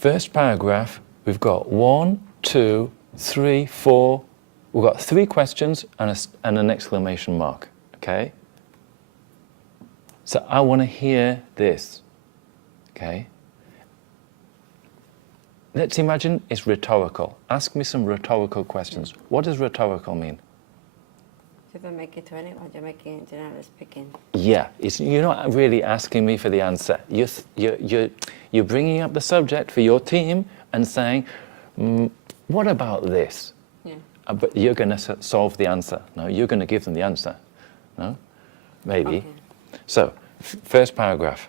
First paragraph, we've got 1, 2, 3, 4. We've got 3 questions and an exclamation mark, okay? So I want to hear this, okay? Let's imagine it's rhetorical. Ask me some rhetorical questions. What does rhetorical mean? You don't make it to anyone, you're making it generally speaking. Yeah, you're not really asking me for the answer. You're bringing up the subject for your team and saying, what about this? Yeah. But you're going to solve the answer. No, you're going to give them the answer. No? Maybe. Okay. So, first paragraph.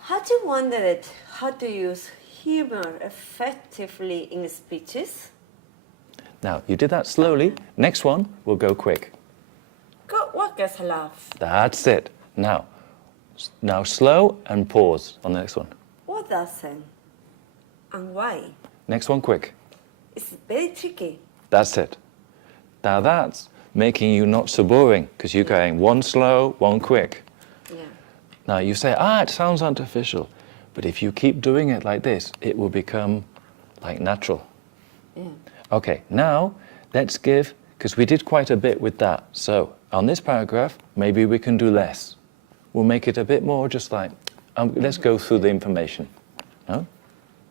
Had you wondered how to use humor effectively in speeches? Now, you did that slowly. Next one, we'll go quick. What gets a laugh? That's it. Now slow and pause on the next one. What doesn't? And why? Next one, quick. It's very tricky. That's it. Now that's making you not so boring because you're going one slow, one quick. Yeah. Now you say, it sounds artificial. But if you keep doing it like this, it will become like natural. Yeah. Okay, now let's give, because we did quite a bit with that. So on this paragraph, maybe we can do less. We'll make it a bit more just like, let's go through the information. No?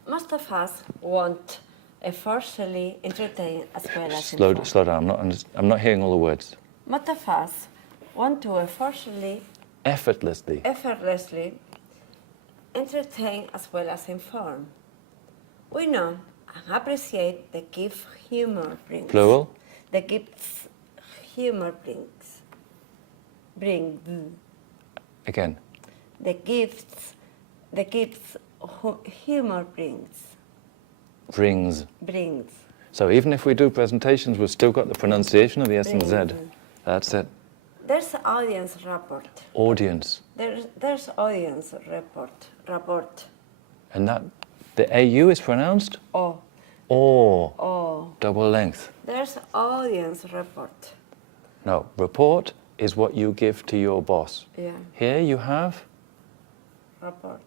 Most of us want a forcefully entertain as well as Slow down, I'm not hearing all the words. Most of us want to forcefully, Effortlessly. effortlessly entertain as well as inform. We know and appreciate the gift humor brings. Plural? The gifts humor brings. Again. The gifts humor brings. Brings. So even if we do presentations, we've still got the pronunciation of the S and Z. That's it. There's audience report. Audience. There's audience report. And that, the AU is pronounced? Oh. Double length. There's audience report. No, report is what you give to your boss. Yeah. Here you have? Report.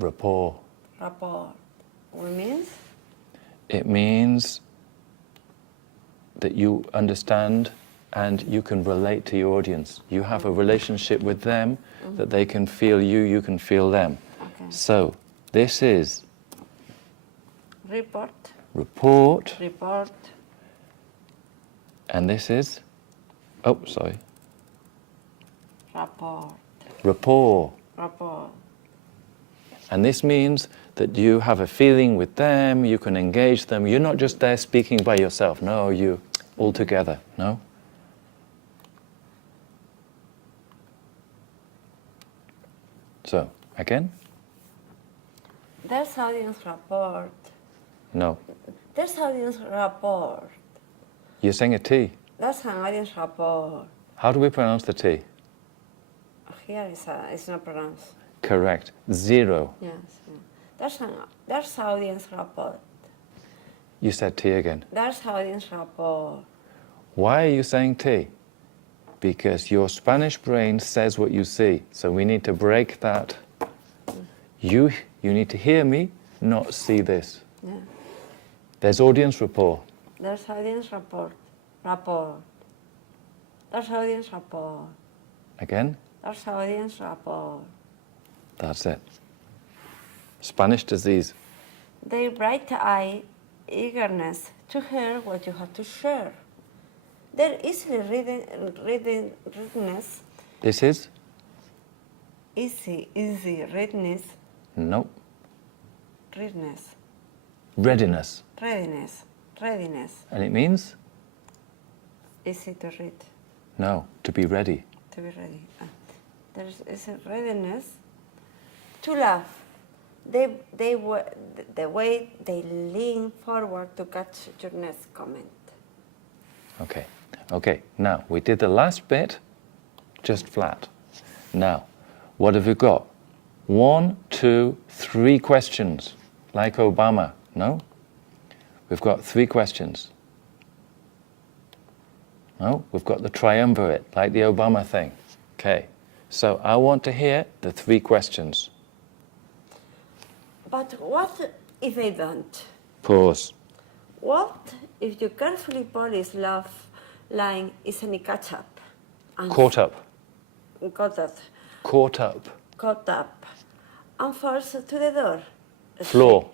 Rapport. What means? It means that you understand and you can relate to your audience. You have a relationship with them that they can feel you, you can feel them. Okay. So, this is Report. And this is, Rapport. rapport. And this means that you have a feeling with them, you can engage them. You're not just there speaking by yourself. No, you all together. No? So, again? There's audience report. No. There's audience report. You're saying a T. That's an audience report. How do we pronounce the T? Here it's not pronounced. Correct. 0. Yes. Yeah. There's audience report. You said T again. There's audience report. Why are you saying T? Because your Spanish brain says what you see. So we need to break that. You need to hear me, not see this. Yeah. There's audience rapport. There's audience report. There's audience report. Again? There's audience report. That's it. Spanish disease. Their bright-eye eagerness to hear what you have to share. Their easily readiness. This is? Easy readiness. Nope. Readiness. Readiness. And it means? Easy to read. No, to be ready. To be ready. There's a readiness to laugh. The way they lean forward to catch your next comment. Okay, now we did the last bit just flat. Now, what have we got? 1, 2, 3 questions, like Obama, no? We've got 3 questions. No, we've got the triumvirate, like the Obama thing. Okay, so I want to hear the 3 questions. But what if they don't? Pause. What if you carefully polish love line is any catch-up? Caught up. Got that. Caught up. Caught up. And falls to the door. Floor.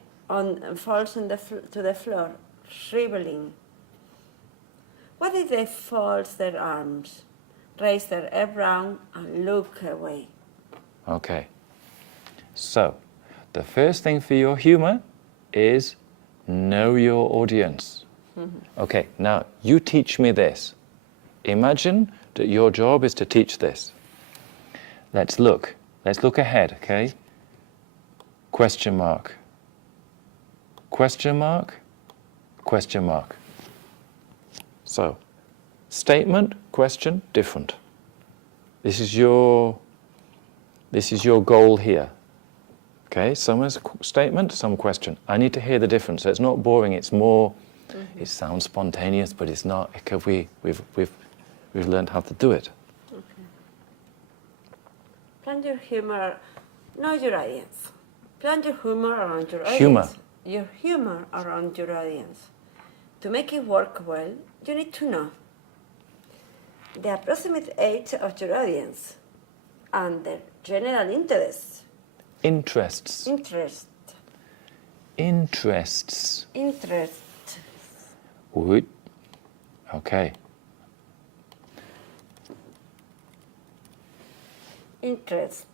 Falls to the floor, shriveling. What if they fold their arms, raise their eyebrow, and look away? Okay. So, the first thing for your humor is know your audience. Okay, now you teach me this. Imagine that your job is to teach this. Let's look ahead, okay? Question mark. Question mark. Question mark. So, statement, question, different. This is your goal here. Okay, some is statement, some question. I need to hear the difference. So it's not boring. It's more. It sounds spontaneous, but it's not. Because we've learned how to do it. Okay. Plan your humor. Know your audience. Plan your humor around your audience. Humor. Your humor around your audience. To make it work well, you need to know the approximate age of your audience and their general interests. Interests. Interest. Interests. Interest. Good. Okay. Interest.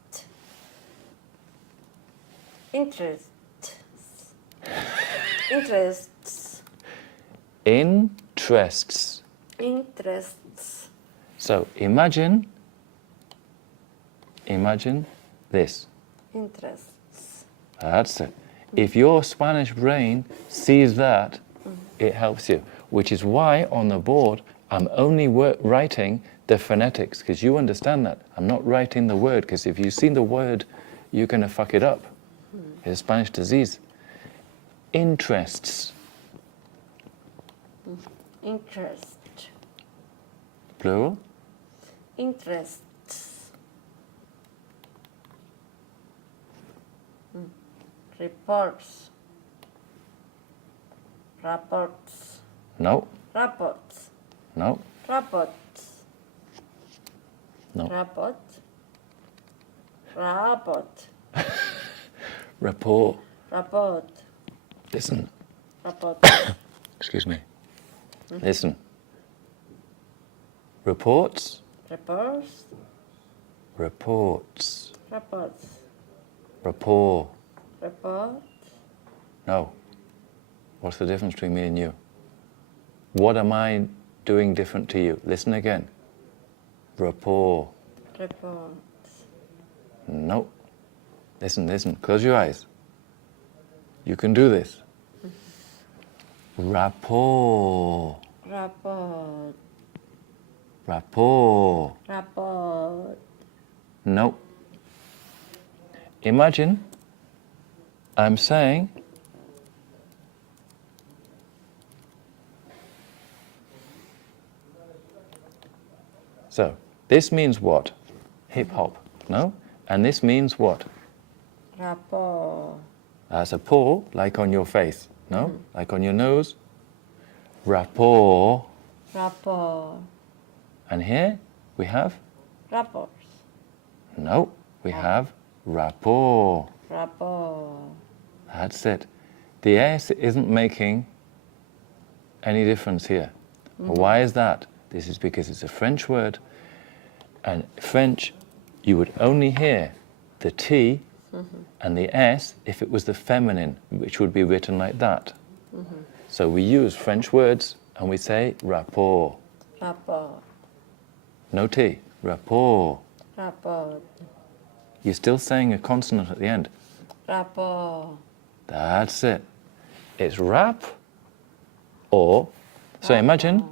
Interest. Interests. Interests. Interests. So imagine this. Interests. That's it. If your Spanish brain sees that, it helps you. Which is why on the board I'm only writing the phonetics, because you understand that. I'm not writing the word, because if you see the word, you're going to fuck it up. It's a Spanish disease. Interests. Interest. Plural. Interests. Reports. Rapports. No. Rapports. No. Rapports. No. Rapport. Rapport. Rapport. Rapport. Listen. Rapport. Excuse me. Listen. Reports. Reports. Reports. Rapports. Rapport. Report. No. What's the difference between me and you? What am I doing different to you? Listen again. Rapport. Reports. No. Listen. Close your eyes. You can do this. Rapport. Rapport. Rapport. Rapport. No. Imagine I'm saying so this means what? Hip hop, no? And this means what? Rapport. As a paw, like on your face, no? Like on your nose. Rapport. Rapport. And here we have Rapports. no, we have rapport. Rapport. That's it. The S isn't making any difference here. Why is that? This is because it's a French word, and French, you would only hear the T and the S if it was the feminine, which would be written like that. So we use French words and we say rapport. Rapport. No T. Rapport. Rapport. You're still saying a consonant at the end. Rapport. That's it. It's rap or, so imagine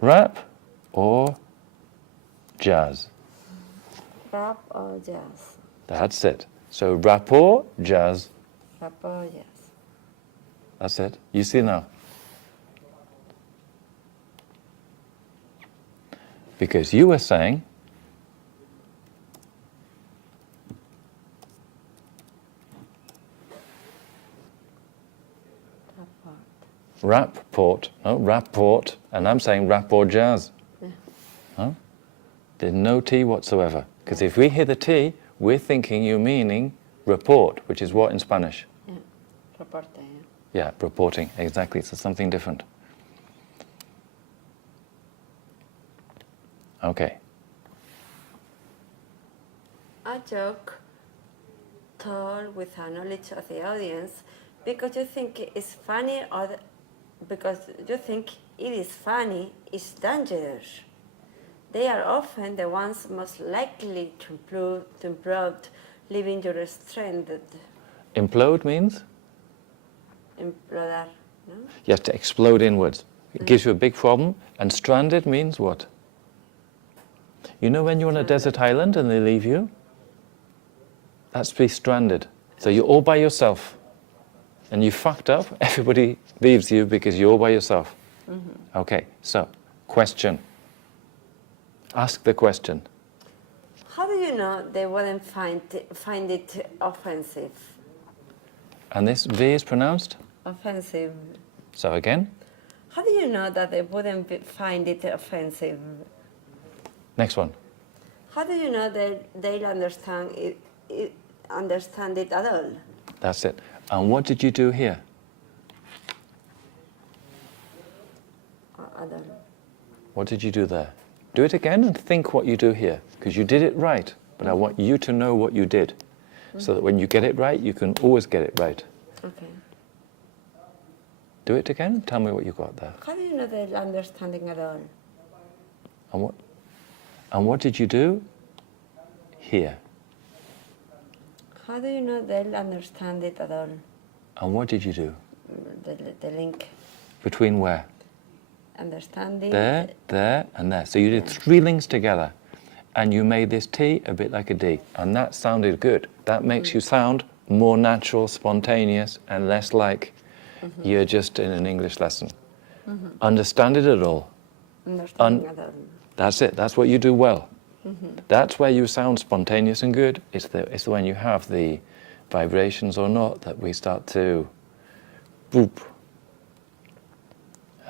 rap or jazz. Rap or jazz. That's it. So rapport, jazz, Rapport, jazz. that's it. You see now. Because you were saying rapport, and I'm saying rapport jazz. Yeah. No? There's no T whatsoever. Because if we hear the T, we're thinking you're meaning report, which is what in Spanish? Yeah. Reporte, yeah. Yeah, reporting, exactly. So something different. Okay. A joke told with a knowledge of the audience because you think it's funny or because you think it is funny is dangerous. They are often the ones most likely to implode, leaving you stranded. Implode means? Implodar, no? You have to explode inwards. It gives you a big problem. And stranded means what? You know when you're on a desert island and they leave you? That's to be stranded. So you're all by yourself. And you fucked up, everybody leaves you because you're all by yourself. Mm-hmm. Okay, so, question. Ask the question. How do you know they wouldn't find it offensive? And this V is pronounced? Offensive. So again? How do you know that they wouldn't find it offensive? Next one. How do you know that they'll understand it at all? That's it. And what did you do here? I don't know. What did you do there? Do it again and think what you do here, because you did it right, but I want you to know what you did, so that when you get it right, you can always get it right. Okay. Do it again and tell me what you got there. How do you know they're understanding at all? And what did you do here? How do you know they'll understand it at all? And what did you do? The link. Between where? Understanding. There, and there. So you did three links together, and you made this T a bit like a D, and that sounded good. That makes you sound more natural, spontaneous, and less like you're just in an English lesson. Understand it at all. Understanding at all. That's it. That's what you do well. That's where you sound spontaneous and good. It's when you have the vibrations or not that we start to boop.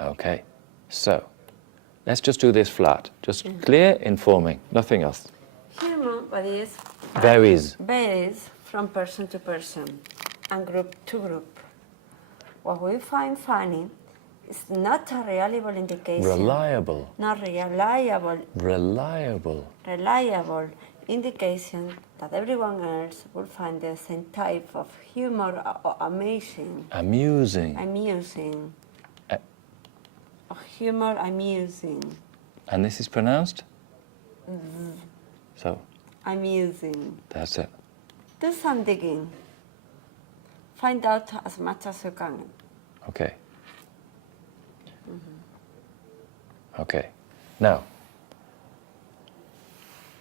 Okay, so let's just do this flat. Just clear, informing, nothing else. Humor Varies. varies from person to person and group to group. What we find funny is not a reliable indication. Reliable. Not reliable. Reliable. Reliable indication that everyone else will find the same type of humor amazing. Amusing. Amusing. Humor amusing. And this is pronounced? So, Amusing. that's it. Do some digging. Find out as much as you can. Okay. Okay. Now,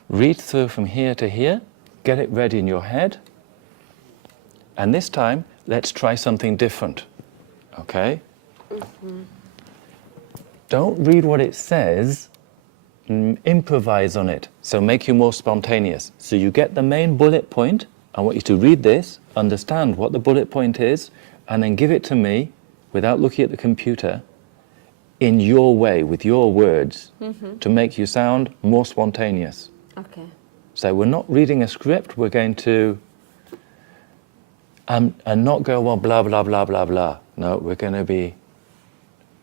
read through from here to here, get it ready in your head, and this time, let's try something different. Okay? Don't read what it says, improvise on it, so make you more spontaneous. So you get the main bullet point, I want you to read this, understand what the bullet point is, and then give it to me without looking at the computer, in your way, with your words, to make you sound more spontaneous. Okay. So we're not reading a script, we're going to, and not go, well, blah, blah, blah, blah, blah. No, we're going to be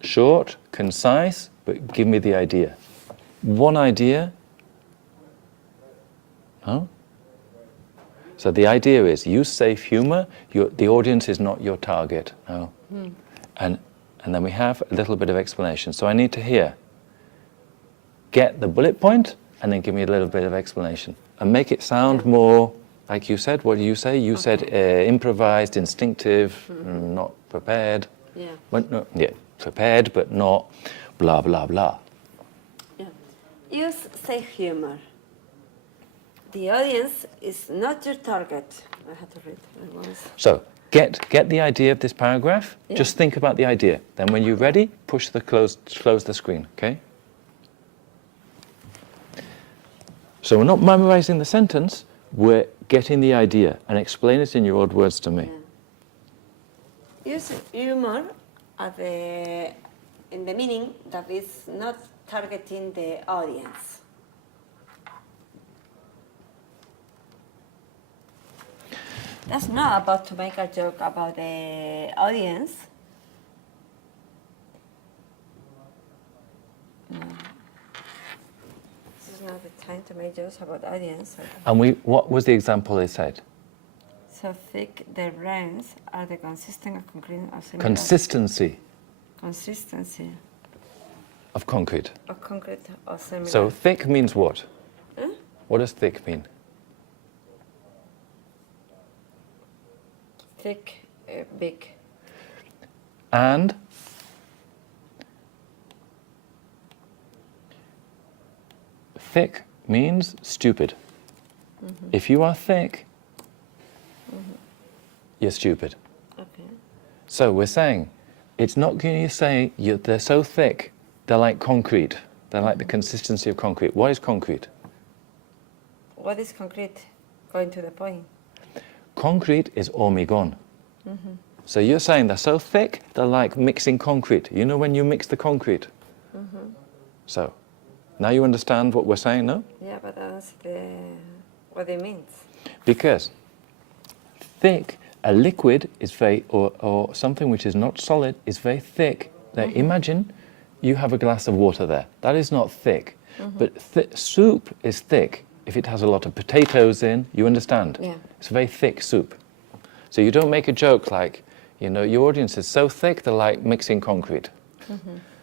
short, concise, but give me the idea. One idea. No? So the idea is, use safe humor, the audience is not your target. No? And then we have a little bit of explanation. So I need to hear, get the bullet point, and then give me a little bit of explanation. And make it sound more, like you said, what do you say? You said improvised, instinctive, not prepared. Yeah. Well, no, yeah, prepared, but not blah, blah, blah. Yeah. Use safe humor. The audience is not your target. I had to read it once. So, get the idea of this paragraph. Yeah. Just think about the idea. Then when you're ready, close the screen, okay? So we're not memorizing the sentence, we're getting the idea and explain it in your own words to me. Yeah. Use humor in the meaning that is not targeting the audience. That's not about to make a joke about the audience. No. This is not the time to make jokes about audience. And what was the example they said? So thick, the rhymes are the consistent of concrete or similar. Consistency Consistency of concrete. of concrete or similar. So thick means what? Huh? What does thick mean? Thick, big. And thick means stupid. If you are thick, you're stupid. Okay. So we're saying, it's not going to say they're so thick, they're like concrete. They're like the consistency of concrete. What is concrete? What is concrete? Going to the point. Concrete is hormigón. So you're saying they're so thick, they're like mixing concrete. You know when you mix the concrete? So, now you understand what we're saying, no? Yeah, but that's what it means. Because thick, a liquid is very, or something which is not solid, is very thick. Now imagine you have a glass of water there. That is not thick. But soup is thick if it has a lot of potatoes in. You understand? Yeah. It's a very thick soup. So you don't make a joke like, you know, your audience is so thick they're like mixing concrete.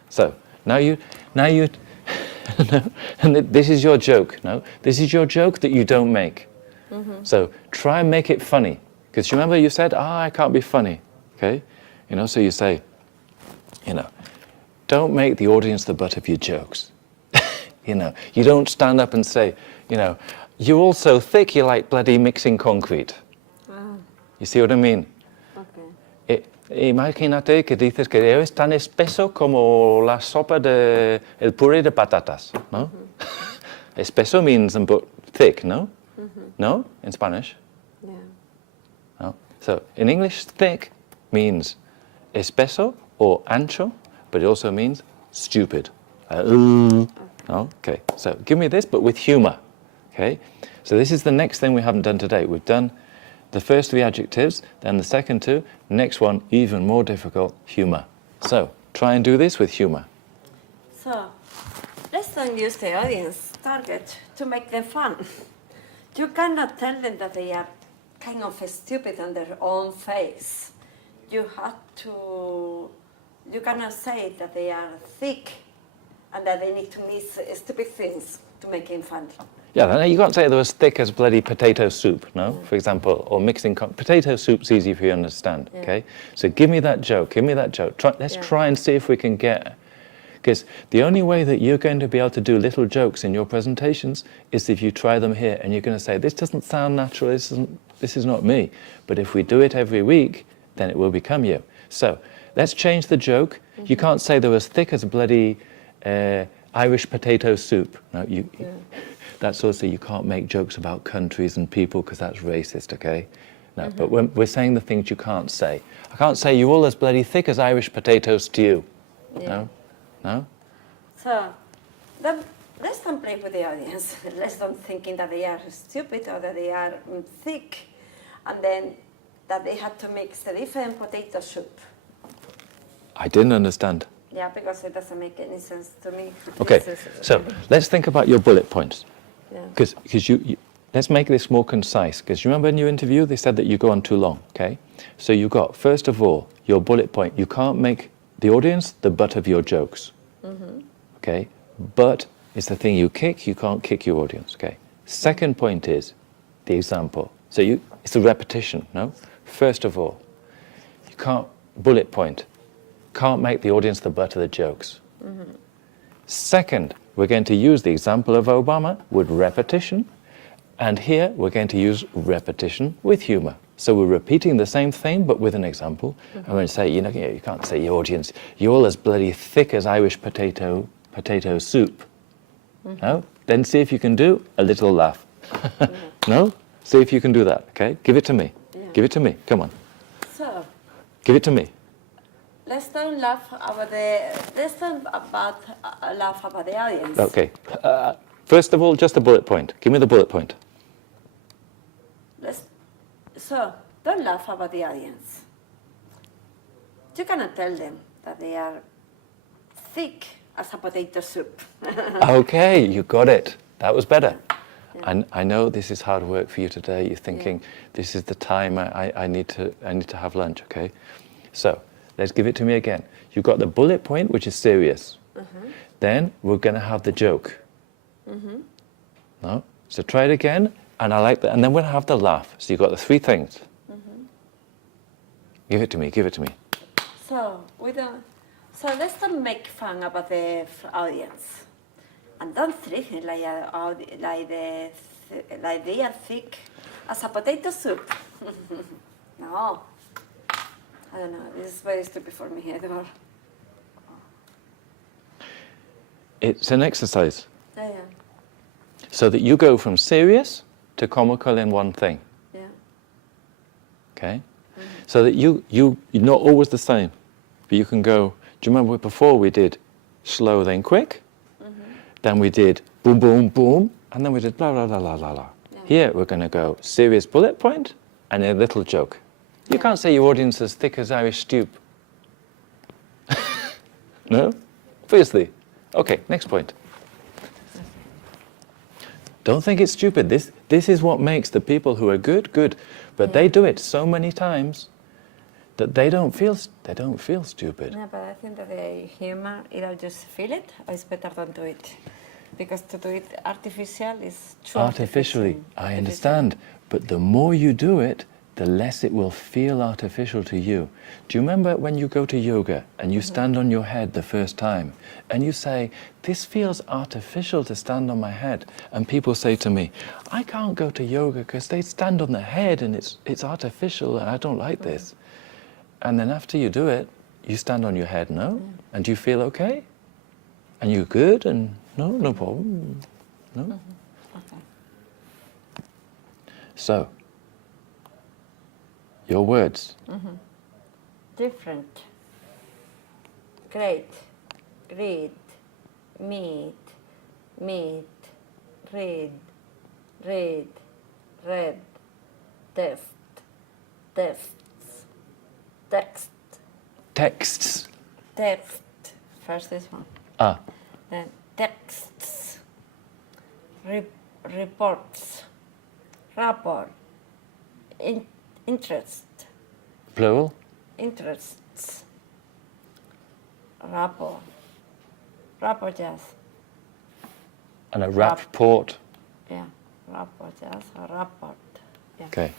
So now you, no, and this is your joke. No, this is your joke that you don't make. So try and make it funny. Because remember you said, I can't be funny. Okay, you know, so you say, you know, don't make the audience the butt of your jokes. You know, you don't stand up and say, you know, you're all so thick you're like bloody mixing concrete. You see what I mean? Okay. Imagínate que dices que eres tan espeso como la sopa de el puré de patatas, ¿no? Espeso means thick, no? No? In Spanish? Yeah. No? So in English, thick means espeso or ancho, but it also means stupid. Okay, so give me this, but with humor. Okay, so this is the next thing we haven't done today. We've done the first three adjectives, then the second two. Next one, even more difficult, humor. So try and do this with humor. So let's not use the audience target to make them fun. You cannot tell them that they are kind of stupid on their own face. You cannot say that they are thick and that they need to miss stupid things to make it fun. Yeah, you can't say they're as thick as bloody potato soup, no? For example, or mixing potato soup's easy for you to understand. Yeah. Okay, so give me that joke. Let's try and see if we can get. Because the only way that you're going to be able to do little jokes in your presentations is if you try them here and you're going to say, this doesn't sound natural, this is not me. But if we do it every week, then it will become you. So let's change the joke. You can't say they're as thick as a bloody Irish potato soup. No, that's also, you can't make jokes about countries and people because that's racist, okay? No, but we're saying the things you can't say. I can't say you're all as bloody thick as Irish potato stew. Yeah. No? No? So let's don't play with the audience. Let's don't thinking that they are stupid or that they are thick, and then that they had to mix the different potato soup. I didn't understand. Yeah, because it doesn't make any sense to me. Okay, so let's think about your bullet points. Yeah. Because you let's make this more concise. Because remember in your interview they said that you go on too long, okay? So you got, first of all, your bullet point. You can't make the audience the butt of your jokes, okay? But it's the thing you can't kick your audience, okay? Second point is the example. So it's the repetition, no? First of all, you can't, bullet point, can't make the audience the butt of the jokes. Second, we're going to use the example of Obama with repetition, and here we're going to use repetition with humor. So we're repeating the same thing, but with an example. I'm going to say, you can't say your audience, you're all as bloody thick as Irish potato soup. No? Then see if you can do a little laugh. No? See if you can do that, okay? Give it to me. Yeah. Give it to me. Come on. So Give it to me. let's don't laugh about the audience. Okay. First of all, just a bullet point. Give me the bullet point. So, don't laugh about the audience. You cannot tell them that they are thick as a potato soup. Okay, you got it. That was better. Yeah. I know this is hard work for you today. You're thinking, this is the time I need to have lunch, okay? So, let's give it to me again. You've got the bullet point, which is serious. Then we're going to have the joke. No? So try it again, and I like that. And then we'll have the laugh. So you've got the three things. Give it to me, give it to me. So let's not make fun about the audience. And don't treat it like they are thick as a potato soup. No. I don't know, this is very stupid for me, Edward. It's an exercise. Yeah. So that you go from serious to comical in one thing. Yeah. Okay? So that you're not always the same, but you can go, do you remember before we did slow then quick? Then we did boom, boom, boom, and then we did blah, blah, blah, blah, blah, blah. Yeah. Here we're going to go serious bullet point and a little joke. You can't say your audience is thick as Irish stew. No? Obviously. Okay, next point. Don't think it's stupid. This is what makes the people who are good, good. But they do it so many times that they don't feel stupid. Yeah, but I think that the humor, either just feel it or it's better don't do it. Because to do it artificial is too artificially. I understand. But the more you do it, the less it will feel artificial to you. Do you remember when you go to yoga and you stand on your head the first time and you say, this feels artificial to stand on my head? And people say to me, I can't go to yoga because they stand on their head and it's artificial and I don't like this. And then after you do it, you stand on your head, no? And you feel okay? And you're good and no problem, no? Okay. So, your words. Different. Great. Read. Meet. Meet. Read. Read. Read. Test. Tests. Text. Texts. Text. First this one. Then texts. Reports. Rapport. Interest. Plural. Interests. Rapport. Rapport, yes. And a rapport. Yeah, rapport, yes. A rapport. Yeah. Okay.